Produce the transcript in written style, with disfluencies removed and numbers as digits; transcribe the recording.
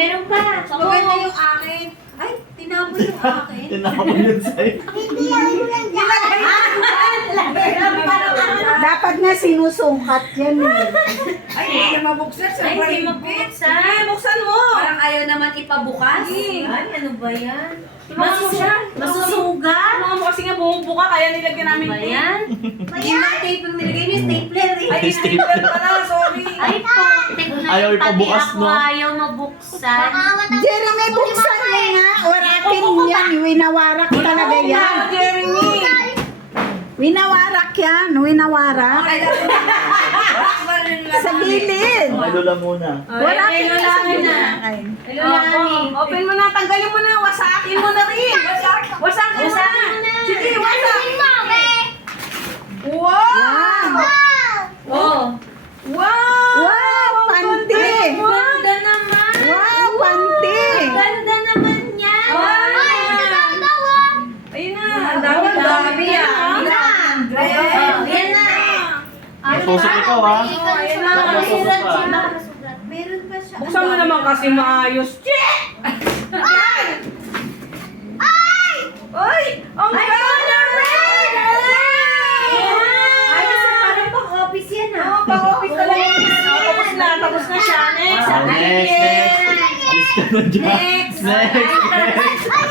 meron pa. Maganda yung akin. Ay, tinapon yung akin. Tinapon yun sa'yo. Dapat nga sinusungkat yan eh. Ay, hindi na mabuksan. Ay, Sobrang hindi higpit. mabuksan. Ay, buksan mo. Parang ayaw naman ipabukas. Ay, ano ba yan? Masusuga. Mga mo kasi nga bumubuka, kaya nilagyan namin Ano ba tape. yan? Hindi na tape yung nilagay niyo. Stapler eh. Ay, stapler pala, sorry. Ay, putik na Ayaw yun. Pati ipabukas, ako no? ayaw mabuksan. Jeremy, buksan mo nga. Warakin yan. Winawarak talaga yan. Jeremy. Winawarak yan. Winawarak. Sa gilid. Ay, Lola muna. Warakin Ay, sa lalaki na. gilid. Ay, open mo na, tanggalin mo na, wasakin mo na rin. Wasakin mo na. Sige, wasak. Wow! Wow. Wow! Wow, panty. Ganda naman. Wow, panty. Ganda naman yan. Ayun na, ang dami ah. Yan na. Masusok ikaw, ha? Ayan na. Masusugat pa. Meron pa siya. Buksan mo naman kasi maayos. Ay! Ang ganda rin! Ay, kasi parang pang-office yan ah. Oh, pang-office talaga yun. Tapos na siya. Next. Ah, next. Alis ka na dyan. Next. Next.